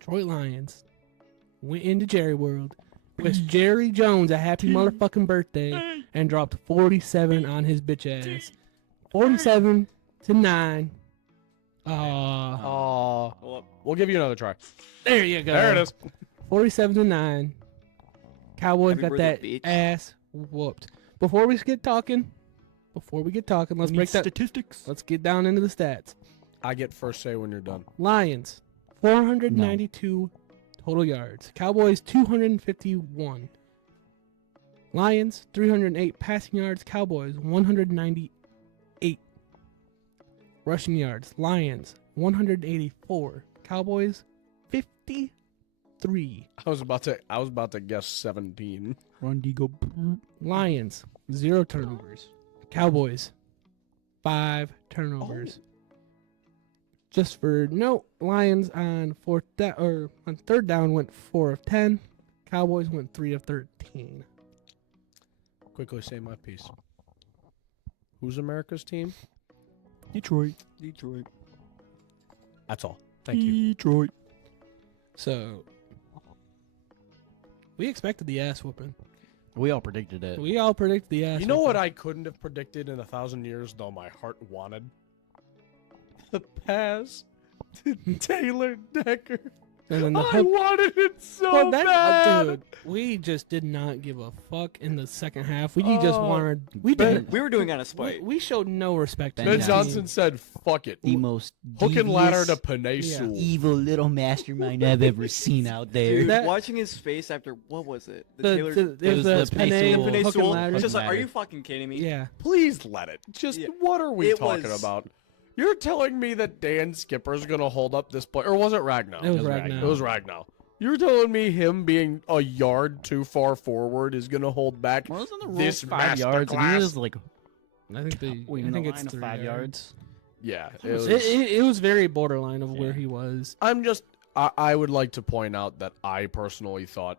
Detroit Lions went into Jerry World, wished Jerry Jones a happy motherfucking birthday, and dropped 47 on his bitch ass. 47-9. We'll give you another try. There you go. There it is. 47-9. Cowboys Happy got birthday, that bitch. ass whooped. Before we get talking, let's break that. Statistics. Let's get down into the stats. I get first say when you're done. Lions, 492 total yards. Cowboys, 251. Lions, 308 passing yards. Cowboys, 198 rushing yards. Lions, 184. Cowboys, 53. I was about to guess 17. Run, D, go. Lions, 0 turnovers. Cowboys, 5 turnovers. Just for note, Lions on on third down went 4 of 10. Cowboys went 3 of 13. Quickly say my piece. Who's America's team? Detroit. That's all. Thank you. Detroit. So we expected the ass whooping. We all predicted it. We all predicted the ass. You know what whooping. I couldn't have predicted in 1,000 years, though my heart wanted? The pass to Taylor Decker. And then the I wanted it so well, bad. dude, we just did not give a fuck in the second half. We just wanted. We Ben- didn't. We were doing on a spite. We showed no respect. to Ben Ben the Johnson team. said, fuck it. The most Hook and ladder to devious, Panay Sewell. evil little mastermind I've ever seen out there. Dude, That- watching his face after, what was it? It was the Panay Panay Sewell. Panay hook and Sewell. ladder. Just like, are Ladder. you fucking kidding me? Yeah. Please let it. Just Yeah. what are we It talking was- about? You're telling me that Dan Skipper's going to hold up this play? Or was it Ragnow? It was Ragnow. It was Ragnow. You're telling me him being a yard too far forward is going to hold back Wasn't the rule this 5 yards? I think it masterclass? was like I think the. wait, I think line it's of 3 5 yards. Yeah. It was very borderline of where Yeah. he was. I would like to point out that I personally thought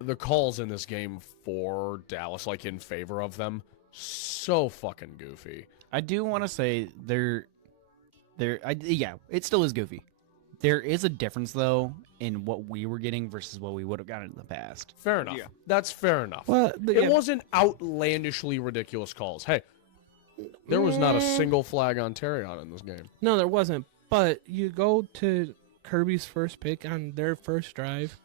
the calls in this game for Dallas, like in favor of them, so fucking goofy. I do want to say yeah, it still is goofy. There is a difference though in what we were getting versus what we would have gotten in the past. Fair enough. Yeah. That's fair enough. Well, It wasn't outlandishly ridiculous calls. Hey, there was not a single flag on Terrion in this game. No, there wasn't. But you go to Kirby's first pick on their first drive,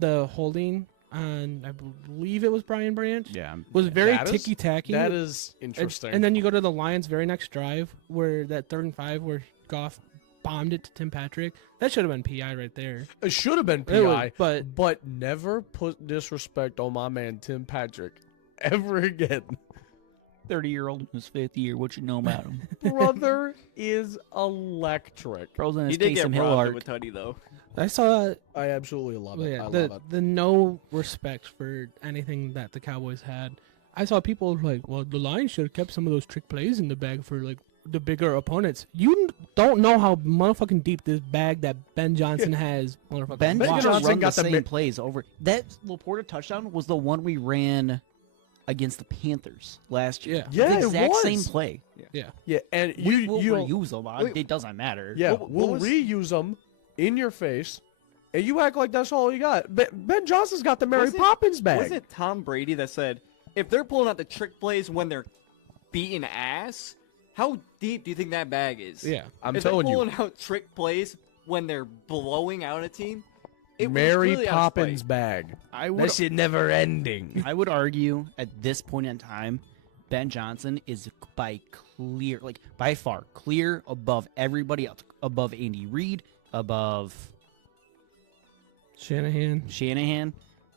the holding on, I believe it was Brian Branch, Yeah, was very That is- ticky-tacky. That is interesting. And then you go to the Lions' very next drive, where that 3rd and 5, where Goff bombed it to Tim Patrick. That should have been PI right there. it should have been It was- PI, but but never put disrespect on my man Tim Patrick ever again. 30-year-old in his 5th year. What you know about him? Brother is electric. Pros in He his did get Taysom Hill robbed arc. with Tutty, though. I saw I absolutely love it. yeah, I the love it. the no respect for anything that the Cowboys had. I saw people like, well, the Lions should have kept some of those trick plays in the bag for like the bigger opponents. You don't know how motherfucking deep this bag that Ben Johnson has. Motherfucking Ben Ben watch. Johnson run got the the same mi- plays over. That Laporta touchdown was the one we ran against the Panthers last year. Yeah. Yeah, the it exact was. same play. Yeah, Yeah, and We will you reuse them. Wait, It doesn't matter. yeah, What we'll was- reuse them in your face, and you act like that's all you got. Ben Johnson's got the Mary Wasn't- Poppins bag. Wasn't it Tom Brady that said, if they're pulling out the trick plays when they're beating ass, how deep do you think that bag is? yeah. I'm if telling they're you, pulling out trick plays when they're blowing out a team, it was Mary really out of Poppins spite. bag. I would That shit never ending. I would argue at this point in time, Ben Johnson is by far clear above everybody else, above Andy Reid, above Shanahan.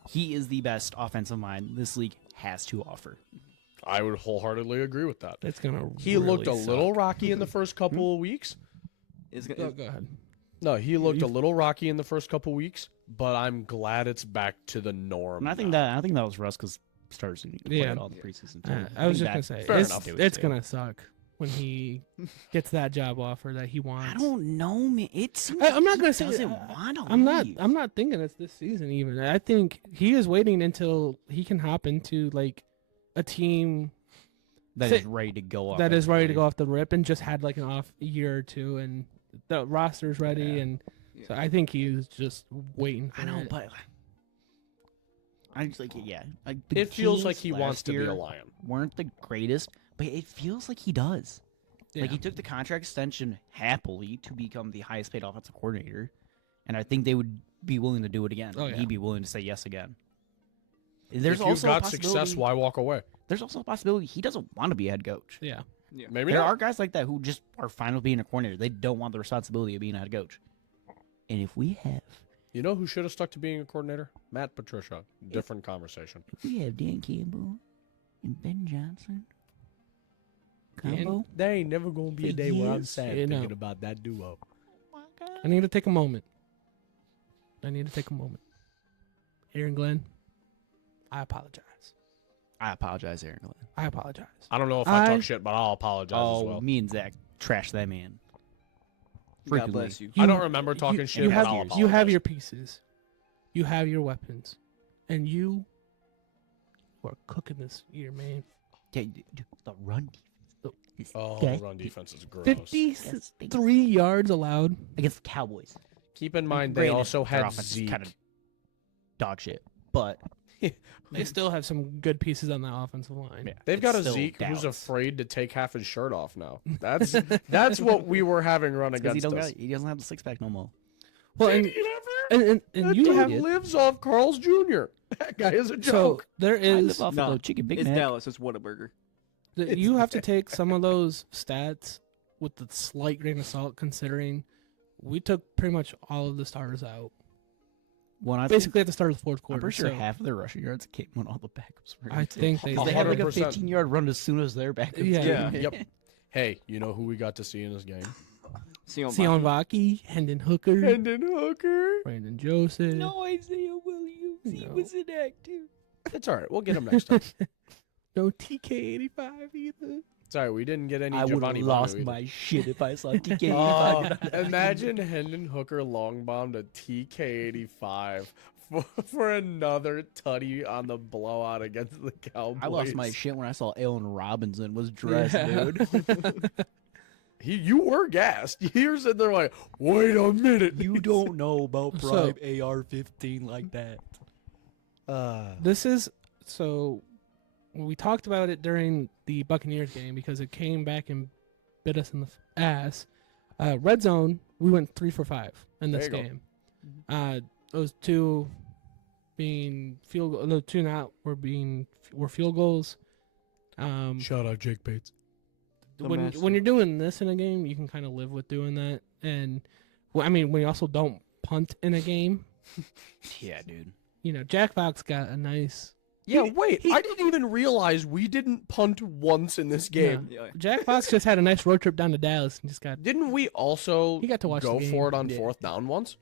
He is the best offensive mind this league has to offer. I would wholeheartedly agree with that. It's gonna. He really looked a suck. little rocky in the first couple of weeks. Go ahead. No, he looked a little rocky in the first couple weeks, but I'm glad it's back to the norm. And I think now. that was Russ because Stars didn't play Yeah. at all the preseason. too. I was think just gonna say fair it's, enough. it's gonna suck when he gets that job offer that he wants. I don't know, man. I'm not gonna say doesn't want to. I'm not thinking it's this season even. I think he is waiting until he can hop into like a team That Say- is ready to go off. that is ready to everybody. go off the rip and just had like an off year or two and the roster's ready Yeah. and So I think he was just waiting for I know, it. but I just like Like the It feels like Kings he wants last to be year a Lion. Weren't the greatest, but it feels like he does. Like Yeah. he took the contract extension happily to become the highest paid offensive coordinator, and I think they would be willing to do it again. Oh, yeah. He'd be willing to say yes again. There's If you've also a got success, possibility- why walk away? There's also a possibility he doesn't want to be a head coach. Yeah. Maybe There not. are guys like that who just are fine with being a coordinator. They don't want the responsibility of being a head coach. And if we have You know who should have stuck to being a coordinator? Matt Patricia. Different conversation. Dan Campbell and Ben Johnson combo, There ain't never gonna be a day where I'm sad you know. about that duo. I need to take a moment. Aaron Glenn, I apologize. I apologize, Aaron Glenn. I apologize. I don't know if I I- talk shit, but I'll apologize as well. Me and Zach trashed that man. God bless you. I don't remember talking shit, You but have, I'll you apologize. have your pieces. You have your weapons. And you are cooking this year, man. Yeah, the run defense. Oh, Okay. run defense is gross. 53 yards allowed. against the Cowboys. Keep in mind, they Granted, also their had offense is Zeke. kind of dog shit, but They still have some good pieces on that offensive line. yeah, They've it's got a still Zeke who's Dallas. afraid to take half his shirt off now. That's what we were having run It's 'cause against us. he doesn't have the 6-pack no more. Well, Did and, he ever? and That you dude have lives off Carl's Jr. That guy is a so joke. there I is live off No, of the chicken Big It's Mac. Dallas. It's Whataburger. you have to take some of those stats with the slight grain of salt, considering we took pretty much all of the starters out. When I Basically at the start of the fourth I'm quarter. pretty sure so half of their rushing yards came when all the backups were. I think they, 'Cause they had like a 100%. 15-yard run as soon as their backups. Yeah. came. Yep. Hey, you know who we got to see in this game? Sion Sion Vaki, Hendon Hooker, Hendon Hooker. Brandon Joseph. No Isaiah Williams. He No. was an actor. It's all right. We'll get him next time. No TK85 either. It's all right. We didn't get any I would have Giovanni lost Banu either. my shit if I saw TK. Oh, imagine Hendon Hooker long bombed a TK85 for another tutty on the blowout against the Cowboys. I lost my shit when I saw Allen Robinson was dressed, Yeah. dude. You were gassed. You're sitting there like, wait a minute. You don't know about So- Prime AR-15 like that. This is so we talked about it during the Buccaneers game because it came back and bit us in the ass. Red zone, we went 3 for 5 in this There you go. game. Those two being field, no, two not were field goals. Shout out Jake Bates. The when master. you're doing this in a game, you can kind of live with doing that. And well, I mean, when you also don't punt in a game, Yeah, dude. you know, Jack Fox got a nice. Yeah, wait. I didn't even realize we didn't punt once in this game. Yeah. Jack Fox just had a nice road trip down to Dallas and just got. Didn't we also He got to watch go the for game. it on Yeah. fourth down once?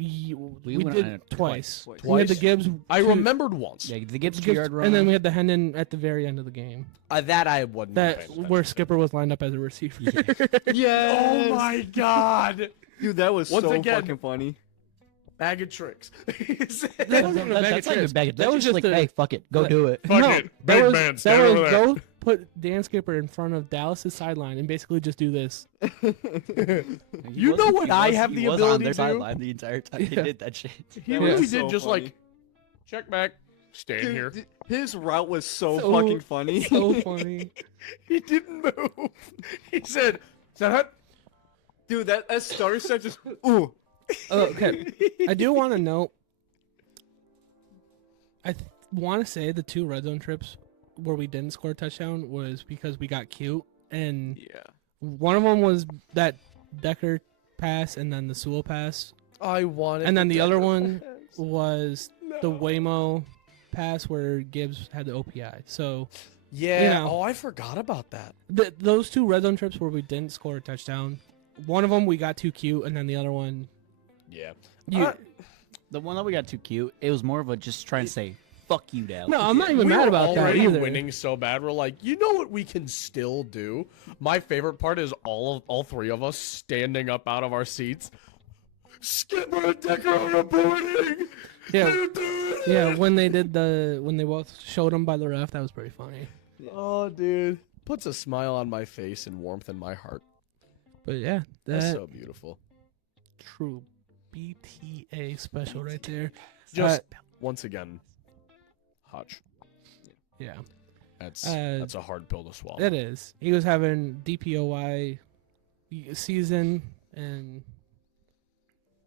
We went did on it twice. twice. We had the Twice? Gibbs. I two- remembered once. Yeah, the Gibbs Gibbs- 2-yard run. and then we had the Hendon at the very end of the game. That I wasn't That paying attention where to. Skipper was lined up as a receiver. Yes! Oh my god! Dude, that was Once so again- fucking funny. Bag of tricks. That wasn't a bag that's of not even tricks. bag. That That's was just just like, a- hey, fuck it, go do it. Fuck no, it. that Big was, man, that stand was over there. go put Dan Skipper in front of Dallas's sideline and basically just do this. You know what I have the ability on their to do? sideline the entire time Yeah. he did that shit. He That really was did so just funny. like check back, stand Dude, here. his route was so So- fucking funny. So funny. He didn't move. He said, "Is that it?" Dude, that starter set just ooh. Okay, I do want to note. I want to say the 2 red zone trips where we didn't score a touchdown was because we got cute, and Yeah. one of them was that Decker pass and then the Sewell pass, I wanted. and then the other Decker one pass. was the No. Waymo pass where Gibbs had the OPI. So Yeah. you know. Oh, I forgot about that. those 2 red zone trips where we didn't score a touchdown, one of them we got too cute, and then the other one, Yeah. you, The one that we got too cute, it was more of a just trying to say, fuck you, Dallas. no, I'm not even We mad were about that already either. winning so bad. We're like, you know what we can still do? My favorite part is all 3 of us standing up out of our seats. Skipper and Decker are reporting. Yeah, yeah. When they both showed him by the ref, that was pretty funny. Oh, dude, puts a smile on my face and warmth in my heart. But yeah, That's that so beautiful. true BTA special right there. Just once again, Hutch. Yeah, That's a hard pill to swallow. it is. He was having DPOY season, and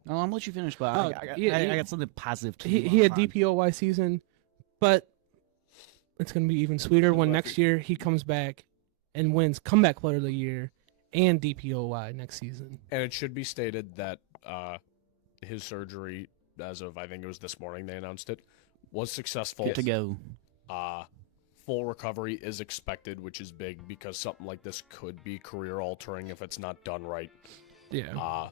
Oh, I'm gonna let you finish, but Oh, I got something positive to he had DPOY season, but it's going to be even sweeter when next year he comes back and wins Comeback Player of the Year and DPOY next season. And it should be stated that his surgery, as of I think it was this morning they announced it, was successful. Good to go. Full recovery is expected, which is big because something like this could be career altering if it's not done right. Yeah.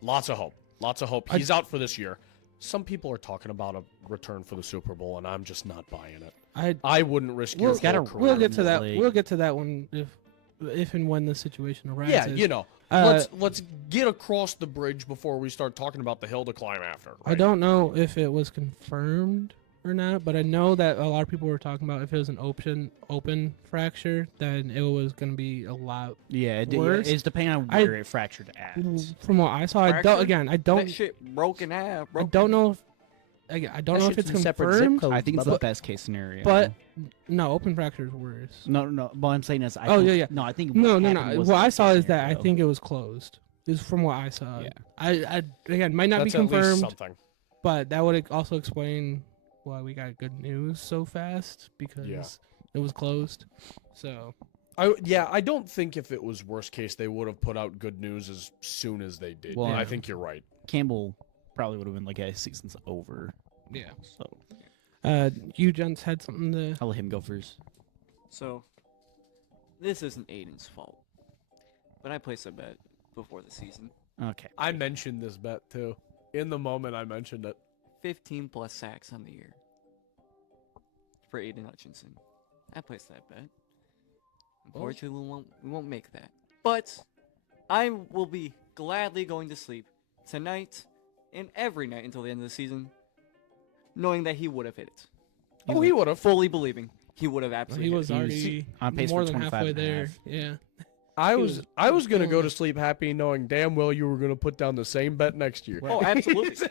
Lots of hope. Lots of hope. He's out for this year. Some people are talking about a return for the Super Bowl, and I'm just not buying it. I wouldn't risk your whole career. We'll get to that. Like- We'll get to that one if and when the situation arises. Yeah, you know. Let's get across the bridge before we start talking about the hill to climb after. I right? don't know if it was confirmed or not, but I know that a lot of people were talking about if it was an open fracture, then it was going to be a lot. Yeah, Worse. it's depending on where it fractured at. From what I saw, I That don't shit broke in half. I don't know if I don't know if it's confirmed. I think it's the best case scenario. But no, open fracture is worse. no. What I'm saying is, No, I think No. happened was What the I saw best is that I scenario. think it was closed. Is from what I saw. Yeah. I again might not That's be at least confirmed, something. but that would also explain why we got good news so fast because it was closed. So I don't think if it was worst case they would have put out good news as soon as they did. Well, I think you're right. Campbell probably would have been like, "Hey, season's over." yeah. So You gents had something to. I'll let him go first. So, this isn't Aiden's fault, but I placed a bet before the season. Okay. I mentioned this bet too. In the moment I mentioned it. 15 plus sacks on the year for Aiden Hutchinson. I placed that bet. Unfortunately, we won't make that. But I will be gladly going to sleep tonight and every night until the end of the season, knowing that he would have hit it. He would have. Fully believing he would have absolutely He hit was it. already on pace more for than 25 halfway and a there. half. Yeah. I was gonna go killing to it. sleep happy knowing damn well you were gonna put down the same bet next year. Oh, absolutely.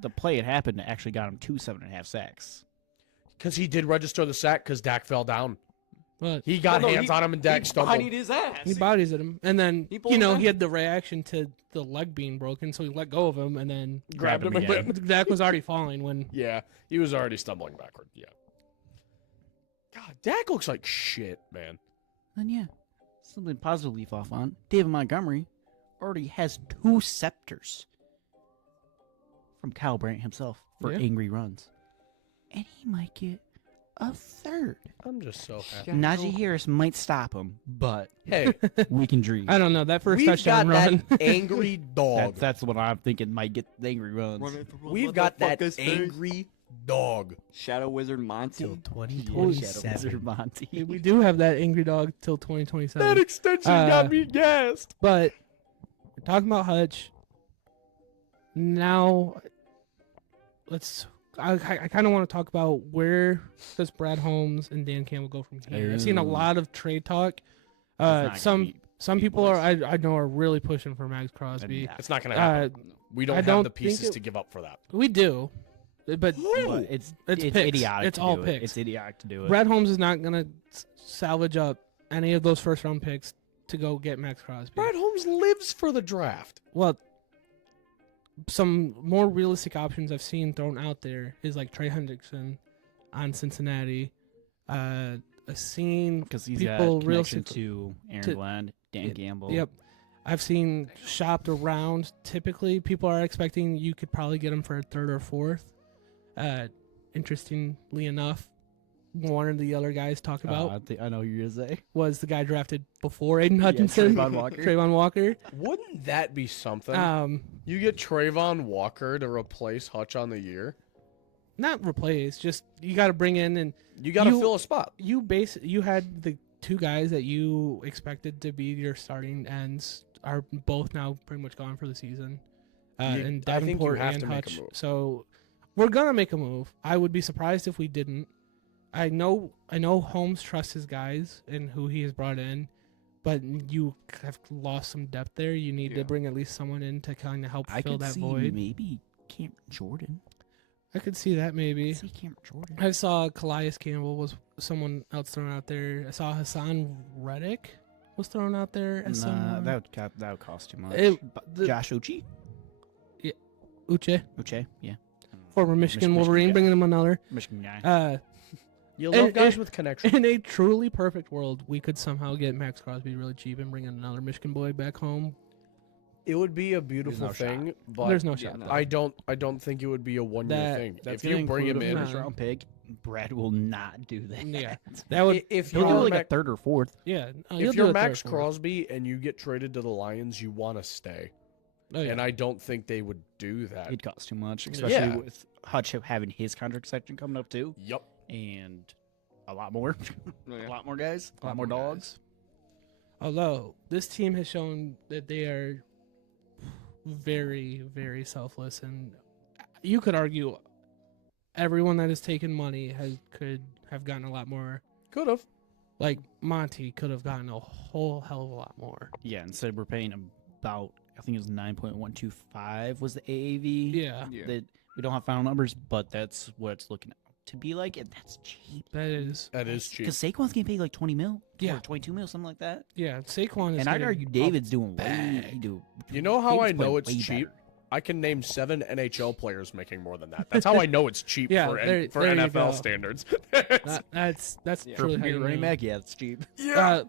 The play it happened actually got him 2 7.5 sacks. Because he did register the sack because Dak fell down. But He got Well, no, hands on him and Dak he stumbled. bodied his ass. he bodies at him, and then He pulled him he down. had the reaction to the leg being broken, so he let go of him, and then Grabbed him again. again. Dak was already falling when. Yeah, he was already stumbling backward. Yeah. God, Dak looks like shit, man. Then yeah, something positive to leave off on. David Montgomery already has 2 scepters from Kyle Brandt himself for Yeah. angry runs, and he might get a 3rd. I'm just so happy. Najee Harris might stop him, but Hey, we can dream. I don't know that first we've touchdown got run. that angry dog. That's what I'm thinking might get the angry runs. We've got that angry dog. Shadow Wizard Monty. Till 2027. Shadow Monty. We do have that angry dog till 2027. That extension Uh, got me gassed. But we're talking about Hutch. Now, I kind of want to talk about where does Brad Holmes and Dan Campbell go from here. I've seen a Ooh. lot of trade talk. not gonna Some be people are boys. I know are really pushing for Max Crosby. It's not gonna happen. We don't I have don't the think pieces it- to give up for that. We do, but But it's picks. idiotic. It's to all do it. picks. It's idiotic to do it. Brad Holmes is not gonna salvage up any of those first round picks to go get Max Crosby. Brad Holmes lives for the draft. Well, some more realistic options I've seen thrown out there is like Trey Hendrickson on Cincinnati. I've seen because he's people got real connection to Aaron to- Glenn, Dan Gamble. Yep. I've seen shopped around. Typically, people are expecting you could probably get him for a 3rd or 4th. Interestingly enough, one of the other guys talked about I know who you're gonna say. was the guy drafted before Aiden Hutchinson, Trayvon Walker. Trayvon Walker. Wouldn't that be something? You get Trayvon Walker to replace Hutch on the year. Not replace, just you got to bring in and You got to You- fill a spot. you had the 2 guys that you expected to be your starting ends are both now pretty much gone for the season. And I think you Davenport have and to make a Hutch. move. So we're gonna make a move. I would be surprised if we didn't. I know Holmes trusts his guys and who he has brought in, but you have lost some depth there. You need Yeah. to bring at least someone in to kind of help I fill could that see void. maybe Cameron Jordan. I could see that maybe. See Cameron Jordan. I saw Calais Campbell was someone else thrown out there. I saw Hassan Reddick was thrown out there as Nah, someone. that would cost too much. Josh Uche? Uche, Uche, yeah. former Michigan Michigan Wolverine, guy. bringing him another. Michigan guy. You love And- guys and- with connection. In a truly perfect world, we could somehow get Max Crosby really cheap and bring in another Michigan boy back home. It would be a beautiful no thing, but There's no Yeah, shot. no. though. I don't think it would be a 1 year That- thing. That's If you bring him in, a first round pick, Brad will not do that. Yeah. That would. if He'll do you're like a Mac- third or fourth. Yeah. if He'll do you're a Max third for it. Crosby and you get traded to the Lions, you want to stay, Oh, yeah. and I don't think they would do that. It'd cost too much, especially Yeah. with Hutch having his contract section coming up too, Yep. and a lot more, Oh, yeah. a lot more guys, a lot more dogs. Although this team has shown that they are very, very selfless, and you could argue everyone that has taken money could have gotten a lot more. Could have. Like Monty could have gotten a whole hell of a lot more. Yeah, instead we're paying about, I think it was 9.125 was the AAV. Yeah, Yeah. That we don't have final numbers, but that's what it's looking to be like, and that's cheap. that is. That is cheap. Because Saquon's getting paid like 20 mil, Yeah. or 22 mil, something like that. Yeah, Saquon is. And I'd getting argue a David's doing way. bag. You know how I David's know playing it's way cheap? better. I can name 7 NHL players making more than that. That's how I know it's cheap Yeah, for, there you NFL go. standards. That's Yeah. truly For how you running know. back, yeah, it's cheap.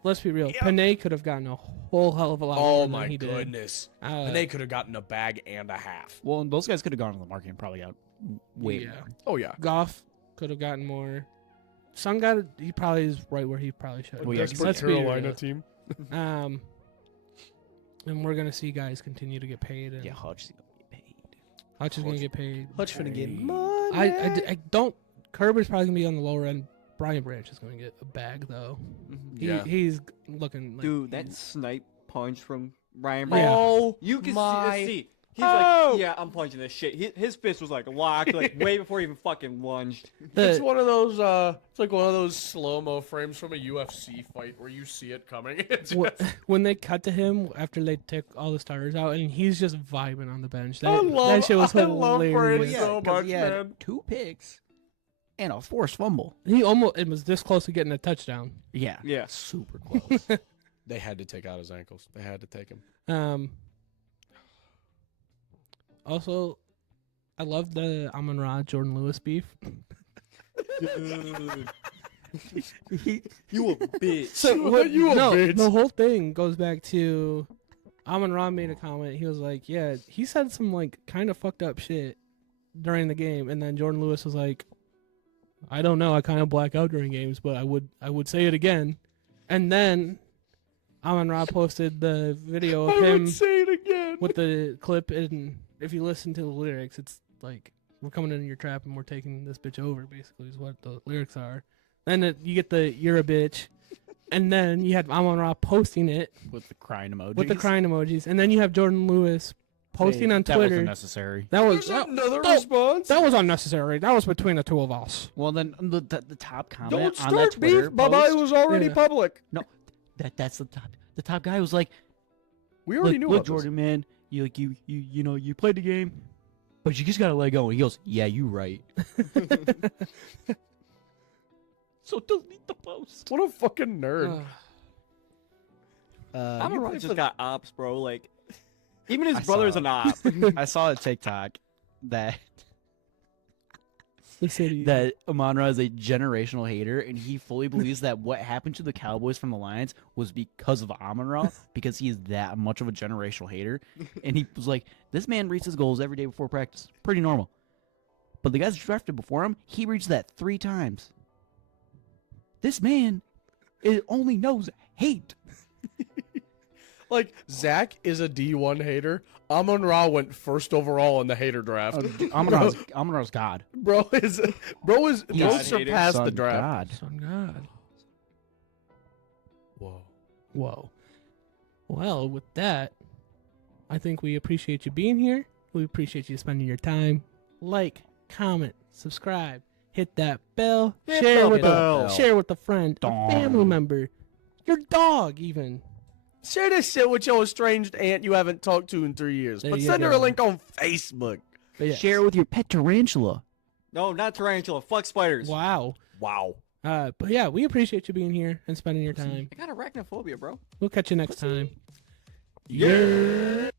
Let's be real. Yeah. Panay could have gotten a whole hell of a lot more Oh than my he did. goodness. Uh, And they could have gotten a bag and a half. Well, and those guys could have gone to the market and probably got way Yeah. more. Oh yeah. Goff could have gotten more. Son got it. He probably is right where he probably should. Well, yeah, Desperate Let's be Carolina real. team. And we're gonna see guys continue to get paid. And Yeah, Hutch is gonna get paid. Hutch is gonna get paid. Hutch finna get Hey. money. I don't. Kerber's probably gonna be on the lower end. Brian Branch is gonna get a bag though. Mhm. He, Yeah. He's looking like Dude, that he's- snipe punch from Ryan Yeah. Branch. Oh You can my. see. He's Oh! like, yeah, I'm punching this shit. His fist was like locked, like way before he even fucking lunged. It's the, one of those. It's like one of those slow mo frames from a UFC fight where you see it coming. It's wh- just- when they cut to him after they took all the starters out and he's just vibing on the bench. I love- that shit was I love hilarious. Brady so much, he had man. 2 picks and a forced fumble. He almost it was this close to getting a touchdown. Yeah, Yeah. super close. They had to take out his ankles. They had to take him. Also, I love the Amon-Ra Jordan Lewis beef. You a bitch. So what, You a no, bitch. the whole thing goes back to Amon-Ra made a comment. He was like, "Yeah, he said some like kind of fucked up shit during the game," and then Jordan Lewis was like, "I don't know. I kind of black out during games, but I would say it again." And then Amon-Ra posted the video of I him would say it again. with the clip, and if you listen to the lyrics, it's like we're coming in your trap and we're taking this bitch over. Basically, is what the lyrics are. Then you get the "you're a bitch," and then you had Amon-Ra posting it With the crying emojis. with the crying emojis, and then you have Jordan Lewis posting on That wasn't Twitter. necessary. That was There's another that- response. that was unnecessary. That was between the two of us. Well, then the top comment Don't on that start Twitter beef, Bubba. post, It was already Yeah. public. that's the top. The top guy was like, We already knew look, about Jordan, man, you know, you played the game, but you just gotta let go. And he goes, yeah, you right. So delete the post. this. What a fucking nerd. I'm you a play just for- got ops, bro. Like, even his I brother's saw an op. I saw a TikTok that The city. that Amon-Ra is a generational hater, and he fully believes that what happened to the Cowboys from the Lions was because of Amon-Ra, because he is that much of a generational hater. And he was like, this man reaches his goals every day before practice. Pretty normal. But the guys drafted before him, he reached that 3 times. This man only knows hate. Like, Zach is a D1 hater. Amon-Ra went first overall in the hater draft. Amon-Ra's God. Bro God surpassed the Son draft. God. Son God. Whoa. Whoa. Well, with that, I think we appreciate you being here. We appreciate you spending your time. Like, comment, subscribe, hit that bell, Hit share the with bell. share with a friend, Dong. a family member, your dog even. Share this shit with your estranged aunt you haven't talked to in 3 years. There But you send her go. a link on Facebook. But yes. Share it with your pet tarantula. No, not tarantula. Fuck spiders. Wow. Wow. But yeah, we appreciate you being here and spending your time. I got arachnophobia, bro. We'll catch you next time. Yeah.